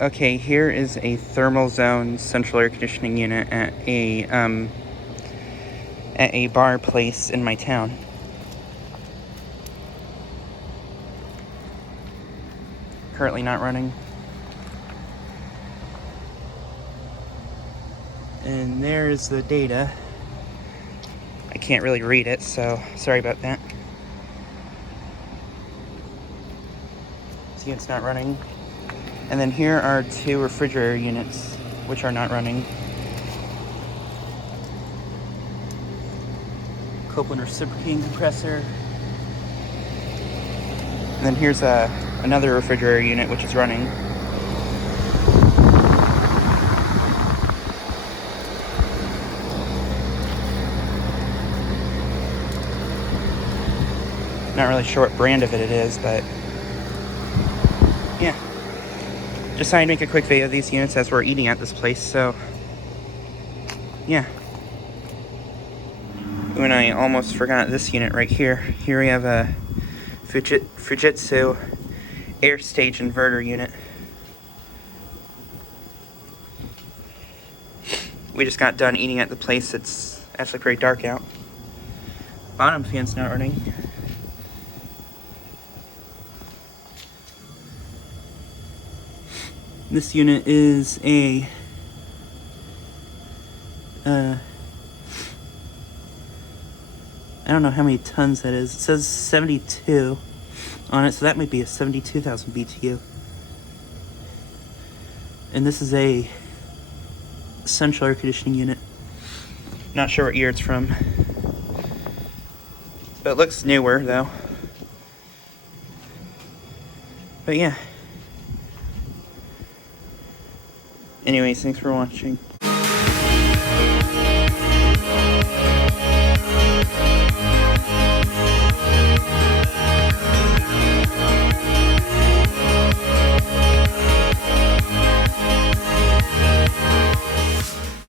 Okay, here is a thermal zone central air conditioning unit at a bar place in my town. Currently not running. And there's the data. I can't really read it, so sorry about that. See, it's not running. And then here are 2 refrigerator units, which are not running. Copeland reciprocating compressor. And then here's another refrigerator unit, which is running. Not really sure what brand of it is, but yeah. Just decided to make a quick video of these units as we're eating at this place, so yeah. Ooh, and I almost forgot this unit right here. Here we have a Fujitsu air stage inverter unit. We just got done eating at the place. It's actually pretty dark out. Bottom fan's not running. This unit is a I don't know how many tons that is. It says 72 on it, so that might be a 72,000 BTU. And this is a central air conditioning unit. Not sure what year it's from, but it looks newer though. But yeah. Anyways, thanks for watching.